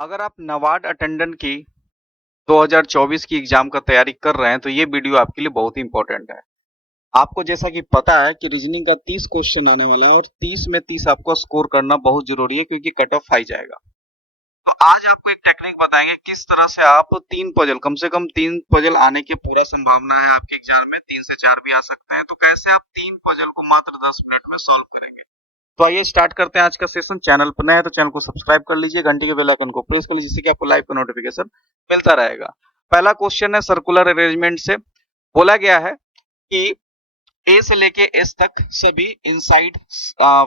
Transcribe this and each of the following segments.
अगर आप नाबार्ड अटेंडेंट की 2024 की एग्जाम का तैयारी कर रहे हैं तो ये वीडियो आपके लिए बहुत ही इंपॉर्टेंट है। आपको जैसा कि पता है कि रीजनिंग का 30 क्वेश्चन आने वाला है और 30 में 30 आपको स्कोर करना बहुत जरूरी है क्योंकि कट ऑफ हाई जाएगा। तो आज आपको एक टेक्निक बताएंगे किस तरह से आप तीन पजल, कम से कम तीन पजल आने की पूरा संभावना है आपके एग्जाम में, 3 से 4 भी आ सकते हैं। तो कैसे आप तीन पजल को मात्र 10 मिनट में सॉल्व करेंगे। तो आइए स्टार्ट करते हैं आज का सेशन। चैनल पर नए हैं तो चैनल को सब्सक्राइब कर लीजिए, घंटी के बेल आइकन को प्रेस कर लीजिए जिससे कि आपको लाइव का नोटिफिकेशन मिलता रहेगा। पहला क्वेश्चन है सर्कुलर अरेंजमेंट से। बोला गया है कि ए से लेके एस तक सभी इनसाइड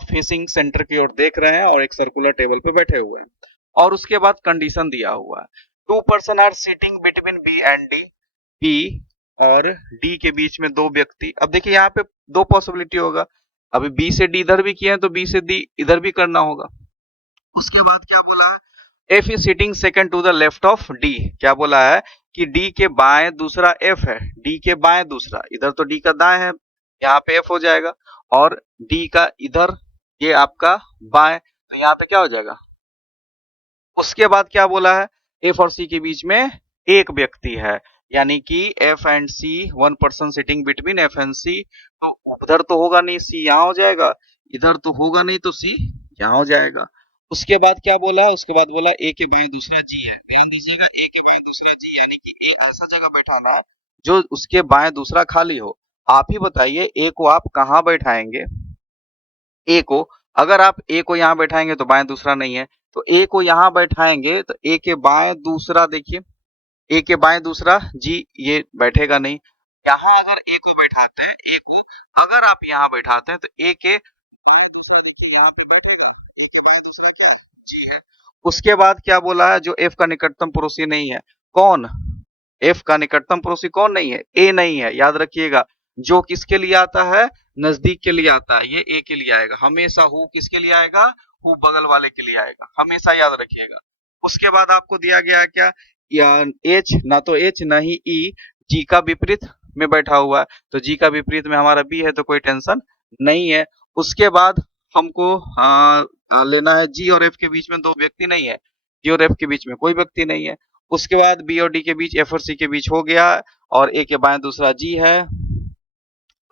फेसिंग सेंटर की ओर देख रहे हैं और एक सर्कुलर टेबल पे बैठे हुए हैं और उसके बाद कंडीशन दिया हुआ है 2 person are sitting between B and D. B और डी के बीच में दो व्यक्ति। अब देखिए यहाँ पे दो पॉसिबिलिटी होगा। अभी बी से डी इधर भी किए हैं तो बी से डी इधर भी करना होगा। उसके बाद क्या बोला है, F is sitting second to the left of D. क्या बोला है कि डी के बाएं दूसरा एफ है, डी के बाएं दूसरा, इधर तो डी का दाएं है, यहाँ पे एफ हो जाएगा और डी का इधर ये आपका बाएं, तो यहाँ पे क्या हो जाएगा। उसके बाद क्या बोला है, एफ और सी के बीच में एक व्यक्ति है, यानी कि F and C, 1 person sitting between F and C. तो उधर तो होगा नहीं, सी यहाँ हो जाएगा, इधर तो होगा नहीं तो सी यहाँ हो जाएगा। उसके बाद क्या बोला, उसके बाद बोला ए के बाएं दूसरा जी है। ध्यान दीजिएगा, ए के बाएं दूसरा जी यानी कि ए ऐसा जगह बैठाना है जो उसके बाएं दूसरा खाली हो। आप ही बताइए ए को आप कहाँ बैठाएंगे। ए को अगर आप ए को यहाँ बैठाएंगे तो बाएं दूसरा नहीं है, तो ए को यहाँ बैठाएंगे तो ए के बाएं दूसरा, देखिए ए के बाएं दूसरा जी ये बैठेगा नहीं। यहाँ अगर ए को बैठाते हैं, ए को अगर आप यहाँ बैठाते हैं तो ए के यहाँ पे जी है। उसके बाद क्या बोला है, जो एफ का निकटतम पड़ोसी नहीं है। कौन, एफ का निकटतम पड़ोसी कौन नहीं है, ए नहीं है। याद रखिएगा, जो किसके लिए आता है, नजदीक के लिए आता है, ये ए के लिए आएगा हमेशा। हु किसके लिए आएगा, हु बगल वाले के लिए आएगा, हमेशा याद रखिएगा। उसके बाद आपको दिया गया है क्या, एच, ना तो एच ना ही ई, जी का विपरीत में बैठा हुआ है, तो जी का विपरीत में हमारा बी है तो कोई टेंशन नहीं है। उसके बाद हमको लेना है जी और एफ के बीच में दो व्यक्ति नहीं है, जी और एफ के बीच में कोई व्यक्ति नहीं है। उसके बाद बी और डी के बीच, एफ और सी के बीच हो गया और ए के बाएं दूसरा जी है।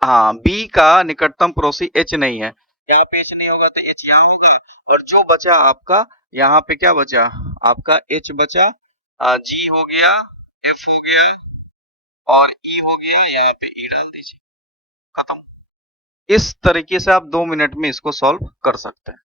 हाँ, बी का निकटतम पड़ोसी एच नहीं है, यहाँ पे एच नहीं होगा तो एच यहाँ होगा और जो बचा आपका यहाँ पे क्या बचा, आपका एच बचा, जी हो गया, एफ हो गया और ई हो गया, यहाँ पे ई डाल दीजिए, खत्म। इस तरीके से आप 2 मिनट में इसको सॉल्व कर सकते हैं।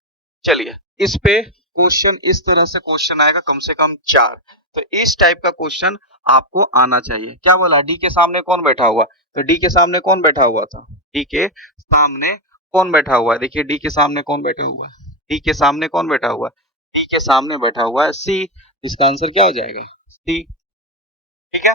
चलिए, इस पे क्वेश्चन, इस तरह से क्वेश्चन आएगा कम से कम 4। तो इस टाइप का क्वेश्चन आपको आना चाहिए। क्या बोला, डी के सामने कौन बैठा हुआ, तो डी के सामने कौन बैठा हुआ था, डी के सामने कौन बैठा हुआ है, देखिए डी के सामने कौन बैठा हुआ है, डी के सामने कौन बैठा हुआ है, डी के सामने बैठा हुआ है सी। इसका आंसर क्या हो जाएगा, सी। ठीक है।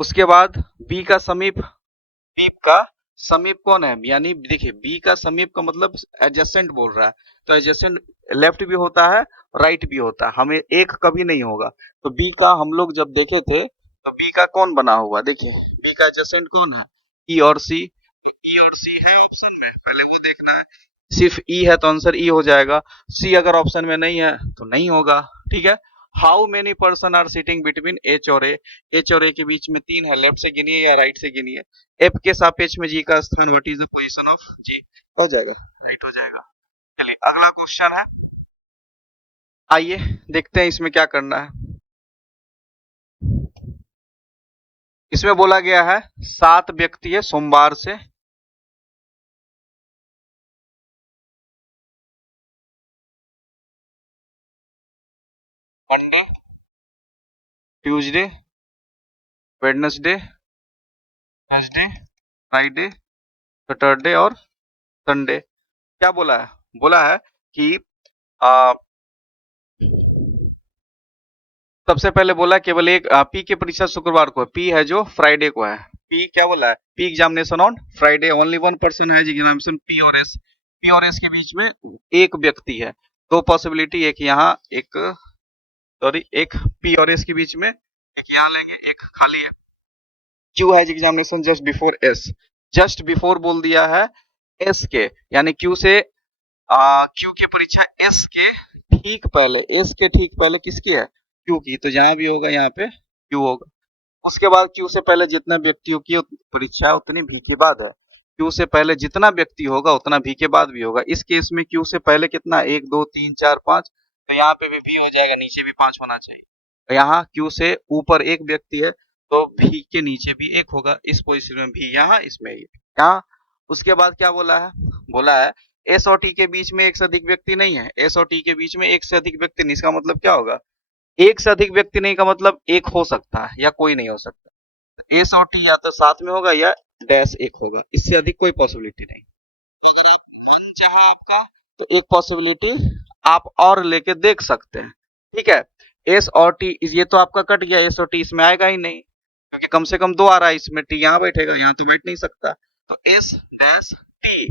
उसके बाद बी का समीप, बी का समीप कौन है, यानी देखिए बी का समीप का मतलब एडजेसेंट बोल रहा है, तो एडजेसेंट लेफ्ट भी होता है राइट भी होता है, हमें एक कभी नहीं होगा। तो बी का हम लोग जब देखे थे तो बी का कौन बना हुआ, देखिए बी का एडजेसेंट कौन है, ई और सी। ई और सी है ऑप्शन में, पहले वो देखना है। सिर्फ ई है तो आंसर ई हो जाएगा, सी अगर ऑप्शन में नहीं है तो नहीं होगा। ठीक है। How many person are sitting between H और ए, एच और ए के बीच में 3 है, लेफ्ट से गिनिए या राइट से गिनिए। एफ के सापेक्ष में जी का स्थान, what is the position of G, हो जाएगा राइट हो जाएगा। चलिए अगला क्वेश्चन है, आइए देखते हैं इसमें क्या करना है। इसमें बोला गया है 7 व्यक्ति है सोमवार से Monday, Tuesday, Wednesday, Thursday, Friday, Saturday और संडे। क्या बोला है कि आ, सबसे पहले बोला केवल एक पी की परीक्षा शुक्रवार को, पी है जो फ्राइडे को है। पी क्या बोला है, P examination on Friday, only 1 person है एग्जामिनेशन पी और एस। पी और एस के बीच में एक व्यक्ति है, दो पॉसिबिलिटी, एक यहाँ एक, सॉरी एक पी और एस के बीच में, एक यहाँ लेंगे, एक खाली है। क्यू है examination just before S, just before बोल दिया है एस के, यानी क्यू से क्यू की परीक्षा एस के ठीक पहले, एस के ठीक पहले किसकी है, क्यू की, तो जहां भी होगा यहाँ पे क्यू होगा। उसके बाद क्यू से पहले जितना व्यक्तियों की परीक्षा है उतनी भी के बाद है। क्यू से पहले जितना व्यक्ति होगा उतना भी के बाद भी होगा। इस केस में क्यू से पहले कितना, 1 2 3 4 5, तो यहाँ पे भी हो जाएगा, नीचे भी 5 होना चाहिए। तो यहाँ क्यू से ऊपर एक व्यक्ति है तो भी के नीचे भी एक होगा। इस पोजीशन में भी यहाँ, इसमें यहाँ। उसके बाद क्या बोला है, बोला है एस और टी के बीच में एक से अधिक व्यक्ति नहीं है। एस और टी के बीच में एक से अधिक व्यक्ति नहीं, इसका मतलब क्या होगा, एक से अधिक व्यक्ति नहीं का मतलब एक हो सकता है या कोई नहीं हो सकता। एस और टी या तो साथ में होगा या डैश एक होगा, इससे अधिक कोई पॉसिबिलिटी नहीं। चाहे आपका तो एक पॉसिबिलिटी आप और लेके देख सकते हैं। ठीक है, एस और टी, ये तो आपका कट गया, एस और टी इसमें आएगा ही नहीं क्योंकि कम से कम 2 आ रहा है, इसमें टी यहाँ बैठेगा, यहाँ तो बैठ नहीं सकता। तो एस डैश टी,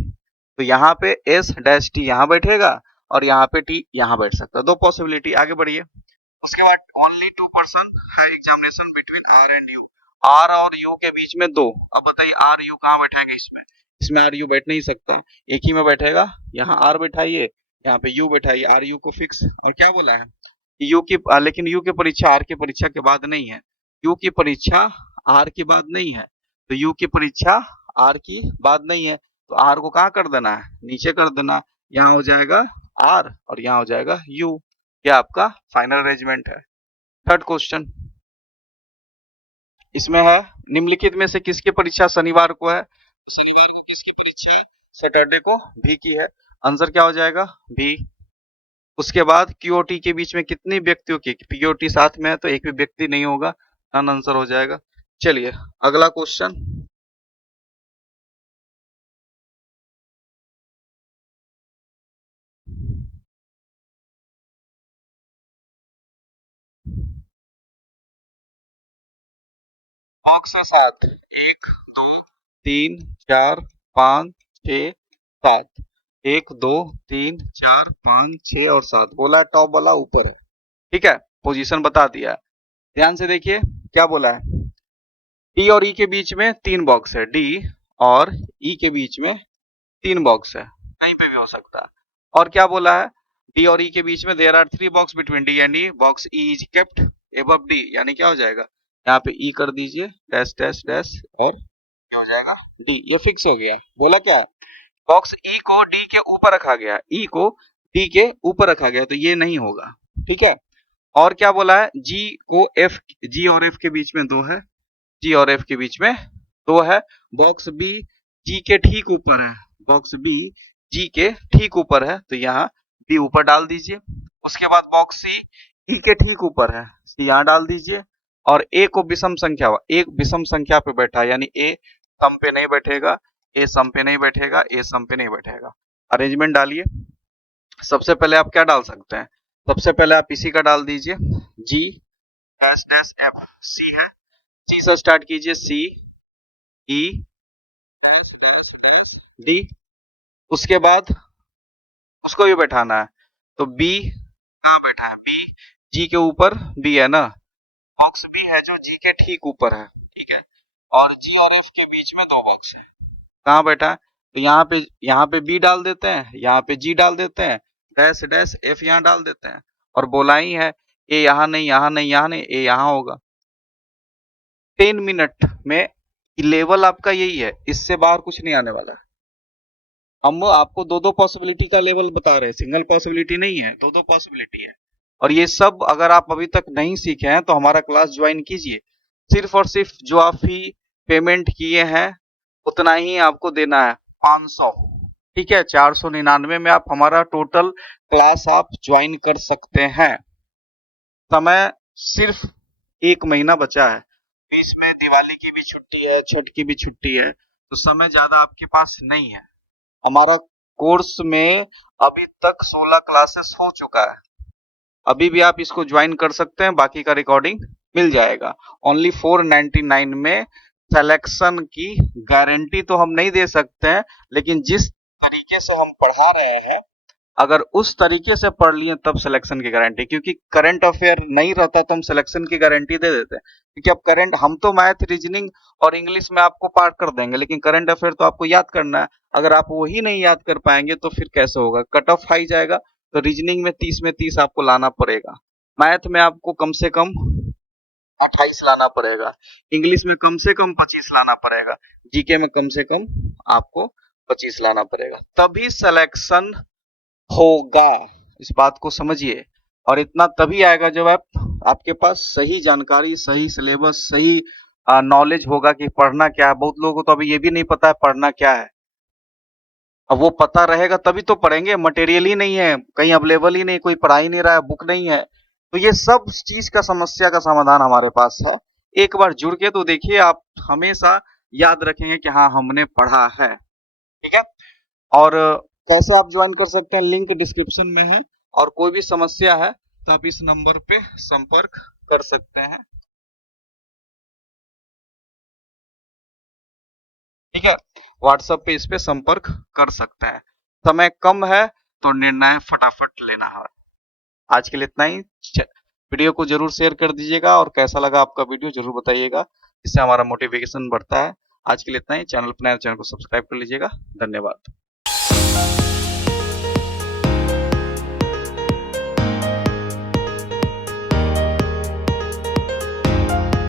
तो यहाँ पे एस डैश टी यहाँ बैठेगा और यहाँ पे टी यहाँ बैठ सकता है। 2 पॉसिबिलिटी, आगे बढ़िए। उसके बाद ओनली 2% है examination between R and U. R और यू के बीच में 2। अब बताइए आर यू कहाँ बैठेगा, इसमें, इसमें आर यू बैठ नहीं सकता, एक ही में बैठेगा। यहाँ आर बैठाइए, यहाँ पे यू बैठाइए, आर यू को फिक्स। और क्या बोला है, यू की लेकिन यू की परीक्षा आर की परीक्षा के बाद नहीं है। यू की परीक्षा आर के बाद नहीं है, तो यू की परीक्षा आर की बाद नहीं है, तो आर को कहाँ कर देना है, नीचे कर देना। यहाँ हो जाएगा आर और यहाँ हो जाएगा यू। यह आपका फाइनल अरेंजमेंट है। थर्ड क्वेश्चन इसमें है, निम्नलिखित में से किसकी परीक्षा शनिवार को है। शनिवार को किसकी परीक्षा, सैटरडे को भी की है। आंसर क्या हो जाएगा, भी। उसके बाद क्यूओटी के बीच में कितनी व्यक्तियों की, पीओटी साथ में है तो एक भी व्यक्ति नहीं होगा, नन आंसर हो जाएगा। चलिए अगला क्वेश्चन, बॉक्स है 7, 1 2 3 4 5 6 7, 1 2 3 4 5 6 और 7, बोला टॉप वाला ऊपर है। ठीक है, पोजीशन बता दिया। ध्यान से देखिए क्या बोला है, डी और ई के बीच में 3 बॉक्स है, डी और ई के बीच में 3 बॉक्स है, कहीं पे भी हो सकता है। और क्या बोला है, डी और ई के बीच में there are 3 box between D and E, box E is kept above D, यानी क्या हो जाएगा, यहाँ पे ई कर दीजिए, डैश डैश डैश, और क्या हो जाएगा, डी, ये फिक्स हो गया। बोला क्या, बॉक्स ई को डी के ऊपर रखा गया, ई को डी के ऊपर रखा गया, तो ये नहीं होगा। ठीक है, और क्या बोला है, जी को एफ, जी और एफ के बीच में 2 है, जी और एफ के बीच में 2 है। बॉक्स बी जी के ठीक ऊपर है, बॉक्स बी जी के ठीक ऊपर है, तो यहाँ बी ऊपर डाल दीजिए। उसके बाद बॉक्स सी ई के ठीक ऊपर है, सी यहाँ डाल दीजिए। और ए को विषम संख्या, एक विषम संख्या पे बैठा है, यानी ए सम पे नहीं बैठेगा, ए सम पे नहीं बैठेगा, ए सम पे नहीं बैठेगा। अरेंजमेंट डालिए। सबसे पहले आप क्या डाल सकते हैं, सबसे पहले आप इसी का डाल दीजिए, जी डैश डैश एफ, सी है, सी से स्टार्ट कीजिए, सी ई डी। उसके बाद उसको भी बैठाना है, तो बी कहाँ बैठा है, बी जी के ऊपर बी है ना, बॉक्स बी है जो जी के ठीक ऊपर है। ठीक है, और जी और एफ के बीच में 2 बॉक्स है, कहाँ बैठा है, तो यहाँ पे बी डाल देते हैं, यहाँ पे जी डाल देते हैं, डैश डैश एफ यहाँ डाल देते हैं, और बोला ही है ए यहाँ नहीं, यहाँ नहीं, यहाँ नहीं, ए यहाँ होगा। 10 मिनट में लेवल आपका यही है, इससे बाहर कुछ नहीं आने वाला। हम आपको 2 पॉसिबिलिटी का लेवल बता रहे हैं, सिंगल पॉसिबिलिटी नहीं है, 2 पॉसिबिलिटी है। और ये सब अगर आप अभी तक नहीं सीखे हैं तो हमारा क्लास ज्वाइन कीजिए। सिर्फ और सिर्फ जो आप फी पेमेंट किए हैं उतना ही आपको देना है, 500। ठीक है, 499 में आप हमारा टोटल क्लास आप ज्वाइन कर सकते हैं। समय सिर्फ 1 महीना बचा है, बीच में दिवाली की भी छुट्टी है, छठ की भी छुट्टी है, तो समय ज्यादा आपके पास नहीं है। हमारा कोर्स में अभी तक 16 क्लासेस हो चुका है, अभी भी आप इसको ज्वाइन कर सकते हैं, बाकी का रिकॉर्डिंग मिल जाएगा। ओनली 499 में सिलेक्शन की गारंटी तो हम नहीं दे सकते हैं, लेकिन जिस तरीके से हम पढ़ा रहे हैं, अगर उस तरीके से पढ़ लिए तब सिलेक्शन की गारंटी, क्योंकि करंट अफेयर नहीं रहता तो हम सिलेक्शन की गारंटी दे देते हैं। क्योंकि अब करंट, हम तो मैथ रीजनिंग और इंग्लिश में आपको पार कर देंगे, लेकिन करंट अफेयर तो आपको याद करना है। अगर आप वही नहीं याद कर पाएंगे तो फिर कैसे होगा, कट ऑफ हाई जाएगा, तो रीजनिंग में 30 में 30 आपको लाना पड़ेगा। मैथ में आपको कम से कम 28 लाना पड़ेगा, इंग्लिश में कम से कम 25 लाना पड़ेगा, जीके में कम से कम आपको 25 लाना पड़ेगा, तभी सिलेक्शन होगा। इस बात को समझिए। और इतना तभी आएगा जब आपके पास सही जानकारी, सही सिलेबस, सही नॉलेज होगा कि पढ़ना क्या है। बहुत लोगों को तो अभी ये भी नहीं पता है पढ़ना क्या है। अब वो पता रहेगा तभी तो पढ़ेंगे, मटेरियल ही नहीं है, कहीं अवेलेबल ही नहीं, कोई पढ़ा ही नहीं रहा है, बुक नहीं है। तो ये सब चीज का समस्या का समाधान हमारे पास है। एक बार जुड़ के तो देखिए, आप हमेशा याद रखेंगे कि हाँ हमने पढ़ा है। ठीक है। और कैसे आप ज्वाइन कर सकते हैं, लिंक डिस्क्रिप्शन में है। और कोई भी समस्या है तो आप इस नंबर पे संपर्क कर सकते हैं। ठीक है। व्हाट्सएप पे इस पे संपर्क कर सकते हैं। समय कम है तो निर्णय फटाफट लेना है। आज के लिए इतना ही। वीडियो को जरूर शेयर कर दीजिएगा और कैसा लगा आपका वीडियो जरूर बताइएगा, इससे हमारा मोटिवेशन बढ़ता है। आज के लिए इतना ही। चैनल पर नए, चैनल को सब्सक्राइब कर लीजिएगा। धन्यवाद।